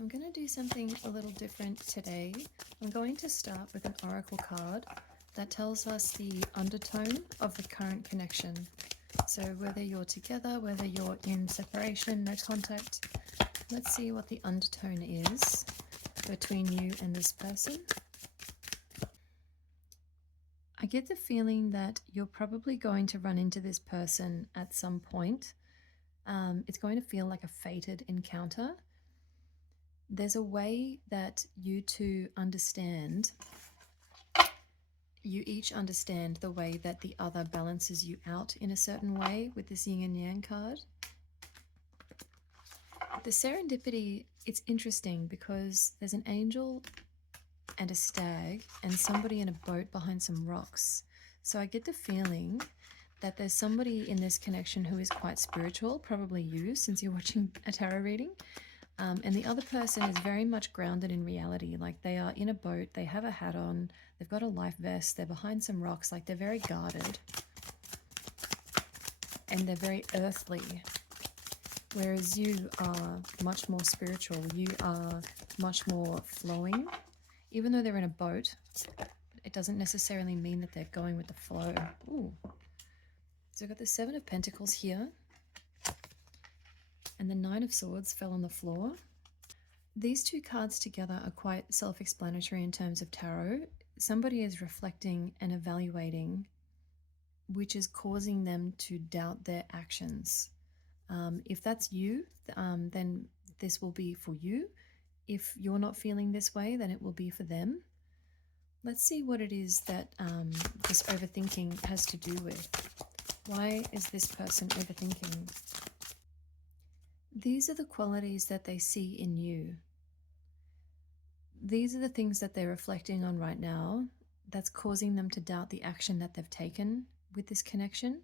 I'm going to do something a little different today. I'm going to start with an oracle card that tells us the undertone of the current connection. So whether you're together, whether you're in separation, no contact, let's see what the undertone is between you and this person. I get the feeling that you're probably going to run into this person at some point. It's going to feel like a fated encounter. There's a way that you two understand, you each understand the way that the other balances you out in a certain way with this yin and yang card. The serendipity, it's interesting because there's an angel and a stag and somebody in a boat behind some rocks. So I get the feeling that there's somebody in this connection who is quite spiritual, probably you, since you're watching a tarot reading. And the other person is very much grounded in reality. Like they are in a boat, they have a hat on, they've got a life vest, they're behind some rocks, like they're very guarded. And they're very earthly. Whereas you are much more spiritual, you are much more flowing. Even though they're in a boat, it doesn't necessarily mean that they're going with the flow. Ooh. So I've got the Seven of Pentacles here. And the Nine of Swords fell on the floor. These two cards together are quite self-explanatory in terms of tarot. Somebody is reflecting and evaluating, which is causing them to doubt their actions. If that's you, then this will be for you. If you're not feeling this way, then it will be for them. Let's see what it is that this overthinking has to do with. Why is this person overthinking? These are the qualities that they see in you. These are the things that they're reflecting on right now that's causing them to doubt the action that they've taken with this connection.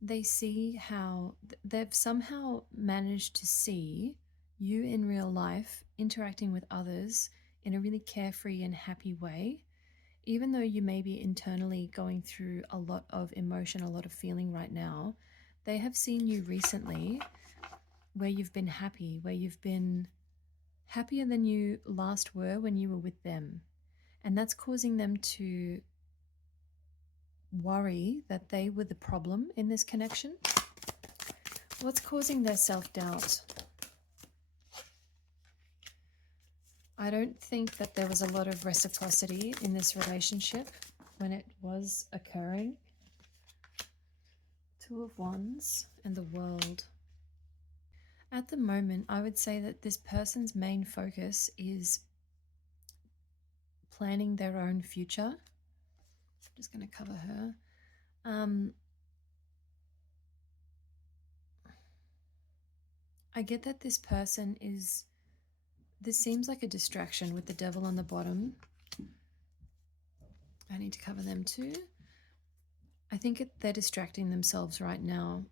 They see how they've somehow managed to see you in real life interacting with others in a really carefree and happy way. Even though you may be internally going through a lot of emotion, a lot of feeling right now, they have seen you recently where you've been happy, where you've been happier than you last were when you were with them. And that's causing them to worry that they were the problem in this connection. What's causing their self-doubt? I don't think that there was a lot of reciprocity in this relationship when it was occurring. Two of Wands and the World. At the moment, I would say that this person's main focus is planning their own future. I'm just going to cover her. I get that this person is, this seems like a distraction with the Devil on the bottom. I need to cover them too. I think they're distracting themselves right now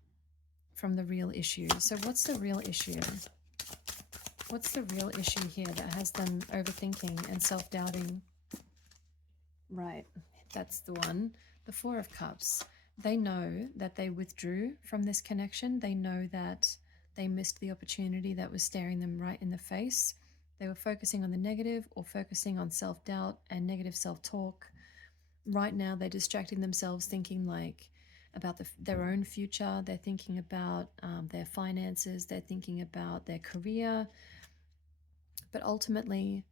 from the real issue. So what's the real issue? What's the real issue here that has them overthinking and self-doubting? Right, that's the one. The Four of Cups. They know that they withdrew from this connection. They know that they missed the opportunity that was staring them right in the face. They were focusing on the negative or focusing on self-doubt and negative self-talk. Right now, they're distracting themselves thinking like about their own future. They're thinking about their finances. They're thinking about their career. But ultimately,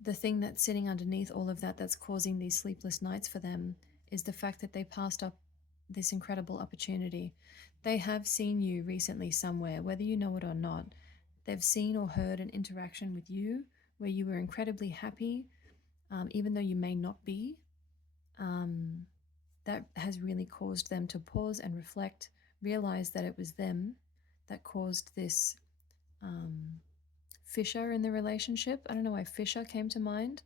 the thing that's sitting underneath all of that that's causing these sleepless nights for them is the fact that they passed up this incredible opportunity. They have seen you recently somewhere, whether you know it or not. They've seen or heard an interaction with you where you were incredibly happy, even though you may not be. That has really caused them to pause and reflect, realize that it was them that caused this fissure in the relationship. I don't know why fissure came to mind.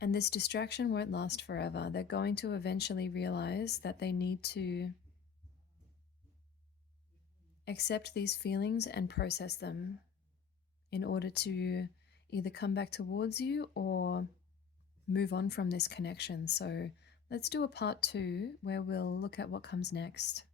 And this distraction won't last forever. They're going to eventually realize that they need to accept these feelings and process them in order to either come back towards you or move on from this connection. So let's do a part 2 where we'll look at what comes next.